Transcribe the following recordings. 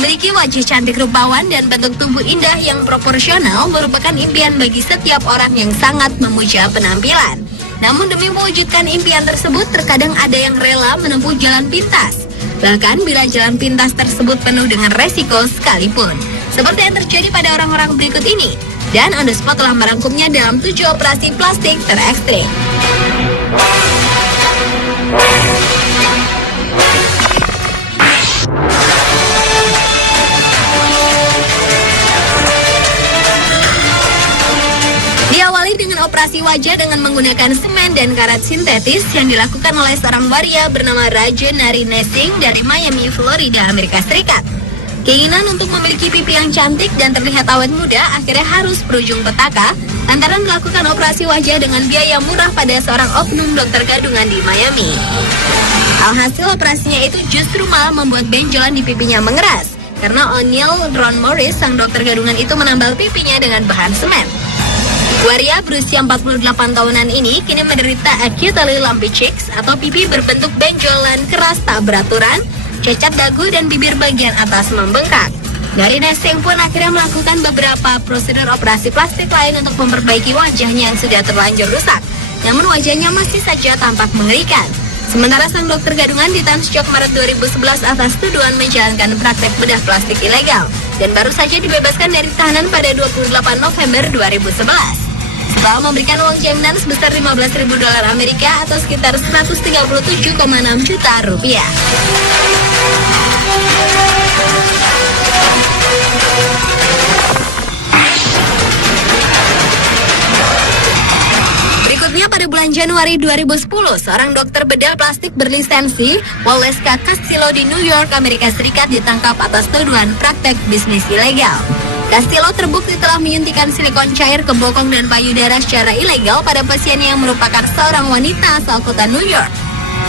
Memiliki wajah cantik rupawan dan bentuk tubuh indah yang proporsional merupakan impian bagi setiap orang yang sangat memuja penampilan. Namun demi mewujudkan impian tersebut, terkadang ada yang rela menempuh jalan pintas. Bahkan bila jalan pintas tersebut penuh dengan resiko sekalipun. Seperti yang terjadi pada orang-orang berikut ini. Dan On The Spot telah merangkumnya dalam 7 operasi plastik terekstrim. Diawali dengan operasi wajah dengan menggunakan semen dan karat sintetis yang dilakukan oleh seorang waria bernama Raja Nari Nessing dari Miami, Florida, Amerika Serikat. Keinginan untuk memiliki pipi yang cantik dan terlihat awet muda akhirnya harus berujung petaka lantaran melakukan operasi wajah dengan biaya murah pada seorang oknum dokter gadungan di Miami. Alhasil operasinya itu justru malah membuat benjolan di pipinya mengeras karena O'Neil Ron Morris, sang dokter gadungan itu menambal pipinya dengan bahan semen. Waria berusia 48 tahunan ini kini menderita acutely lumpy cheeks atau pipi berbentuk benjolan keras tak beraturan, cacat dagu dan bibir bagian atas membengkak. Nari Nessing pun akhirnya melakukan beberapa prosedur operasi plastik lain untuk memperbaiki wajahnya yang sudah terlanjur rusak. Namun wajahnya masih saja tampak mengerikan. Sementara sang dokter gadungan ditahan sejak Maret 2011 atas tuduhan menjalankan praktek bedah plastik ilegal dan baru saja dibebaskan dari tahanan pada 28 November 2011. Setelah memberikan uang jaminan sebesar $15.000 Amerika atau sekitar 137,6 juta rupiah. Berikutnya pada bulan Januari 2010, seorang dokter bedah plastik berlisensi Waleska Castillo di New York, Amerika Serikat ditangkap atas tuduhan praktek bisnis ilegal. Castillo terbukti telah menyuntikkan silikon cair ke bokong dan payudara secara ilegal pada pasiennya yang merupakan seorang wanita asal kota New York.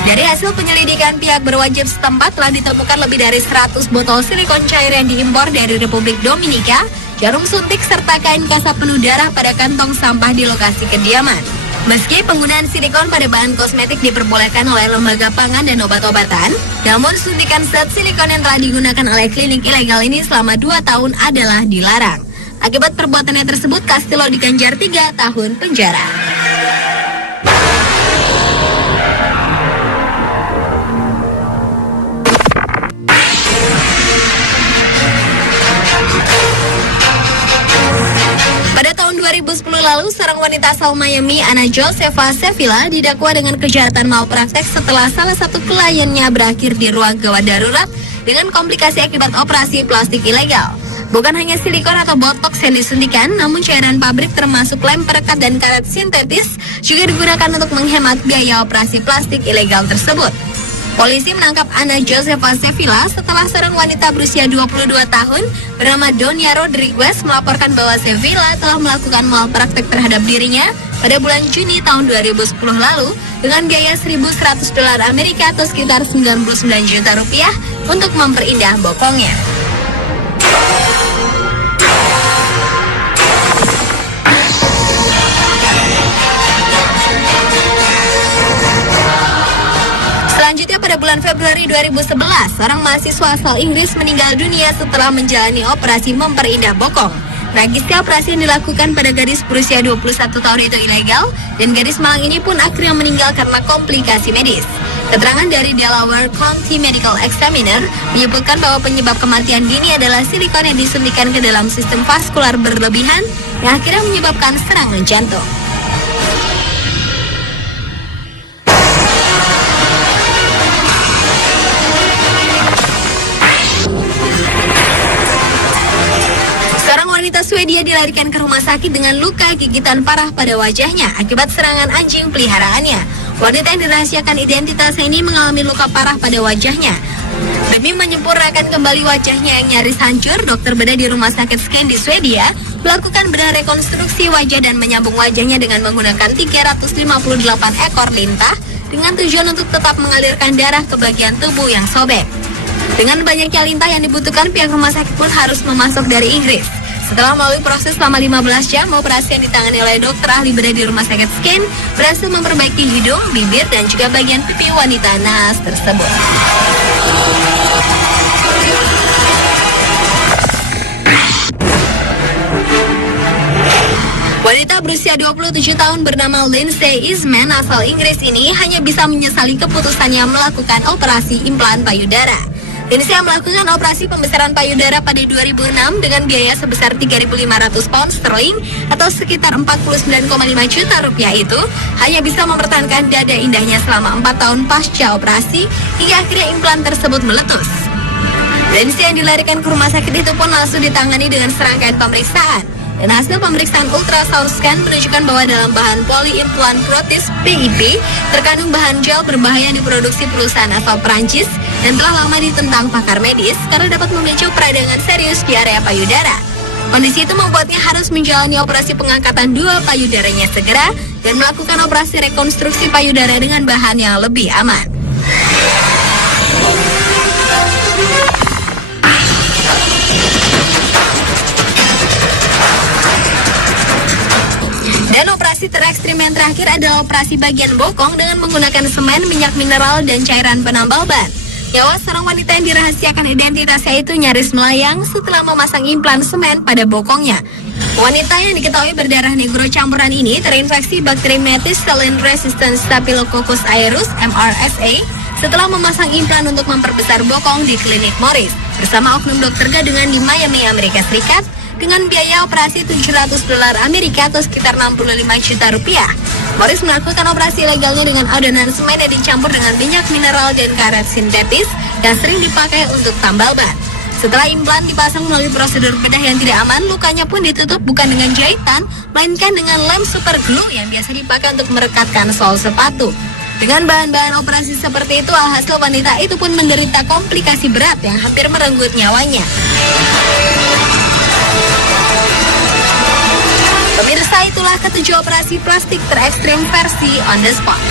Dari hasil penyelidikan, pihak berwajib setempat telah ditemukan lebih dari 100 botol silikon cair yang diimpor dari Republik Dominika, jarum suntik serta kain kasap penuh darah pada kantong sampah di lokasi kediaman. Meski penggunaan silikon pada bahan kosmetik diperbolehkan oleh lembaga pangan dan obat-obatan, namun suntikan zat silikon yang telah digunakan oleh klinik ilegal ini selama 2 tahun adalah dilarang. Akibat perbuatannya tersebut, Castillo diganjar 3 tahun penjara. Pada tahun 2010 lalu, seorang wanita asal Miami, Ana Josefa Sevilla, didakwa dengan kejahatan malpraktek setelah salah satu kliennya berakhir di ruang gawat darurat dengan komplikasi akibat operasi plastik ilegal. Bukan hanya silikon atau botox yang disuntikan, namun cairan pabrik termasuk lem perekat dan karet sintetis juga digunakan untuk menghemat biaya operasi plastik ilegal tersebut. Polisi menangkap Ana Josefa Sevilla setelah seorang wanita berusia 22 tahun bernama Donia Rodriguez melaporkan bahwa Sevilla telah melakukan malpraktek terhadap dirinya pada bulan Juni tahun 2010 lalu dengan biaya $1.100 Amerika atau sekitar 99 juta rupiah untuk memperindah bokongnya. Selanjutnya pada bulan Februari 2011, seorang mahasiswa asal Inggris meninggal dunia setelah menjalani operasi memperindah bokong. Tragisnya operasi yang dilakukan pada gadis berusia 21 tahun itu ilegal, dan gadis malang ini pun akhirnya meninggal karena komplikasi medis. Keterangan dari Delaware County Medical Examiner menyebutkan bahwa penyebab kematian dini adalah silikon yang disuntikan ke dalam sistem vaskular berlebihan yang akhirnya menyebabkan serangan jantung. Wanita Swedia dilarikan ke rumah sakit dengan luka gigitan parah pada wajahnya akibat serangan anjing peliharaannya. Wanita yang dirahasiakan identitasnya ini mengalami luka parah pada wajahnya. Demi menyempurnakan kembali wajahnya yang nyaris hancur, dokter bedah di rumah sakit Scan di Swedia melakukan bedah rekonstruksi wajah dan menyambung wajahnya dengan menggunakan 358 ekor lintah dengan tujuan untuk tetap mengalirkan darah ke bagian tubuh yang sobek. Dengan banyaknya lintah yang dibutuhkan, pihak rumah sakit pun harus memasok dari Inggris. Setelah melalui proses selama 15 jam, operasi yang ditangani oleh dokter ahli bedah di rumah sakit Scan berhasil memperbaiki hidung, bibir, dan juga bagian pipi wanita naas tersebut. Wanita berusia 27 tahun bernama Lindsay Eastman asal Inggris ini hanya bisa menyesali keputusannya melakukan operasi implan payudara. Lindsay melakukan operasi pembesaran payudara pada 2006 dengan biaya sebesar 3.500 pound sterling atau sekitar 49,5 juta rupiah itu hanya bisa mempertahankan dada indahnya selama 4 tahun pasca operasi hingga akhirnya implan tersebut meletus. Lindsay yang dilarikan ke rumah sakit itu pun langsung ditangani dengan serangkaian pemeriksaan. Dan hasil pemeriksaan ultrasound scan menunjukkan bahwa dalam bahan polyimplan protis PIP terkandung bahan gel berbahaya yang diproduksi perusahaan asal Prancis dan telah lama ditentang pakar medis karena dapat memicu peradangan serius di area payudara. Kondisi itu membuatnya harus menjalani operasi pengangkatan dua payudaranya segera dan melakukan operasi rekonstruksi payudara dengan bahan yang lebih aman. Dan operasi terekstrim yang terakhir adalah operasi bagian bokong dengan menggunakan semen, minyak mineral, dan cairan penambal ban. Nyawa seorang wanita yang dirahasiakan identitasnya itu nyaris melayang setelah memasang implan semen pada bokongnya. Wanita yang diketahui berdarah negro campuran ini terinfeksi bakteri methicillin resistant Staphylococcus aureus (MRSA) setelah memasang implan untuk memperbesar bokong di klinik Morris bersama oknum dokter gadungan di Miami, Amerika Serikat dengan biaya operasi $700 Amerika atau sekitar 65 juta rupiah. Morris melakukan operasi legalnya dengan adonan semen yang dicampur dengan minyak mineral dan karet sintetis yang sering dipakai untuk tambal ban. Setelah implan dipasang melalui prosedur bedah yang tidak aman, lukanya pun ditutup bukan dengan jahitan, melainkan dengan lem super glue yang biasa dipakai untuk merekatkan sol sepatu. Dengan bahan-bahan operasi seperti itu, alhasil wanita itu pun menderita komplikasi berat yang hampir merenggut nyawanya. Pemirsa, itulah ketujuh operasi plastik terekstrim versi On The Spot.